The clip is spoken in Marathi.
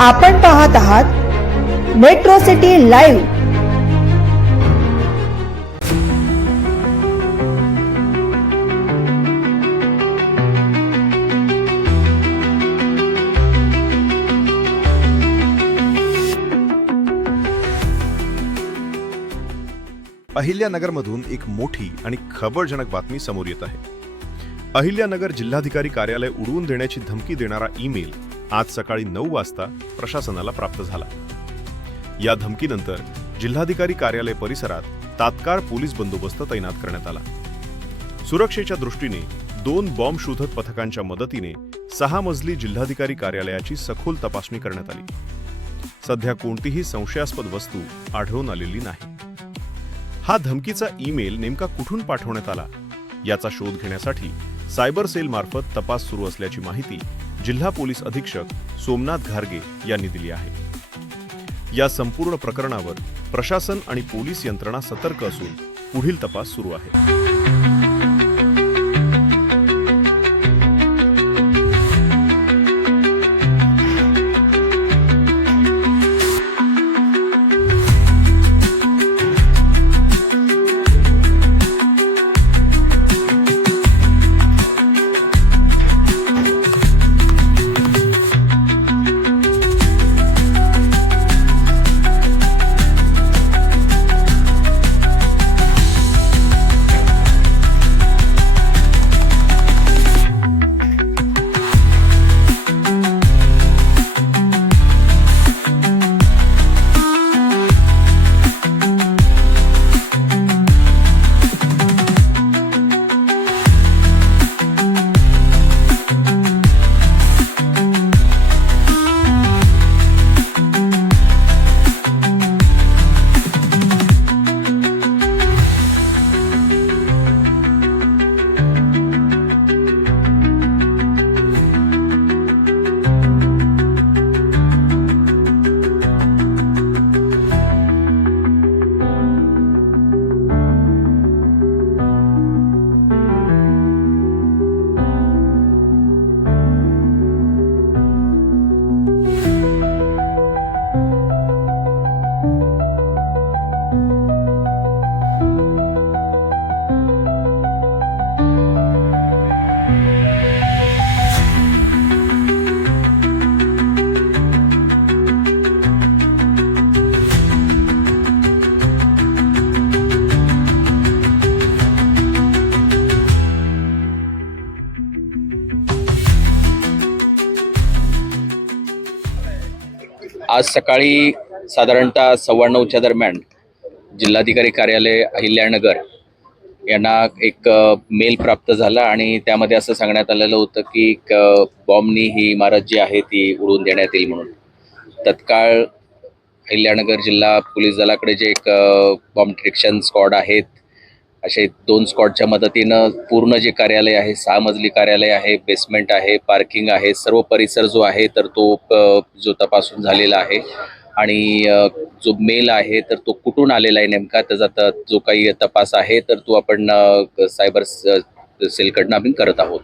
आपण पाहत आहात मेट्रो सिटी लाईव्ह। अहिल्यानगरमधून एक मोठी आणि खबरजनक बातमी समोर येत आहे। अहिल्यानगर जिल्हाधिकारी कार्यालय उडवून देण्याची धमकी देणारा ईमेल आज सकाळी 9 वाजता प्रशासनाला प्राप्त झाला। या धमकीनंतर जिल्हाधिकारी कार्यालय परिसरात तात्काळ पोलीस बंदोबस्त तैनात करण्यात आला। सुरक्षेच्या दृष्टीने 2 बॉम्ब शोधक पथकांच्या मदतीने 6 मजली जिल्हाधिकारी कार्यालयाची सखोल तपासणी करण्यात आली। सध्या कोणतीही संशयास्पद वस्तू आढळून आलेली नाही। हा धमकीचा ईमेल नेमका कुठून पाठवण्यात आला याचा शोध घेण्यासाठी सायबर सेल मार्फत तपास सुरू असल्याची माहिती जिल्हा पोलीस अधीक्षक सोमनाथ घारगे यांनी दिली आहे। या संपूर्ण प्रकरणावर प्रशासन आणि पोलीस यंत्रणा सतर्क असून पुढील तपास सुरू आहे। आज सकाळी साधारणतः 9:15च्या दरम्यान जिल्हाधिकारी कार्यालय अहिल्यानगर यांना एक मेल प्राप्त झाला आणि त्यामध्ये असं सांगण्यात आलेलं होतं की बॉम्बनी ही इमारत जी आहे ती उडवून देण्यात येईल म्हणून। तत्काळ अहिल्यानगर जिल्हा पोलीस दलाकडे जे एक बॉम्ब डिटेक्शन स्क्वॉड आहेत असे 2 स्क्वॉडच्या मदतीनं पूर्ण जे कार्यालय आहे 6 मजली कार्यालय आहे, बेसमेंट आहे, पार्किंग आहे, सर्व परिसर जो आहे तर तो जो तपासून झालेला आहे आणि जो मेल आहे तर तो कुठून आलेला आहे नेमका त्याचा जो काही तपास आहे तर तो आपण सायबर सेलकडनं आम्ही करत आहोत।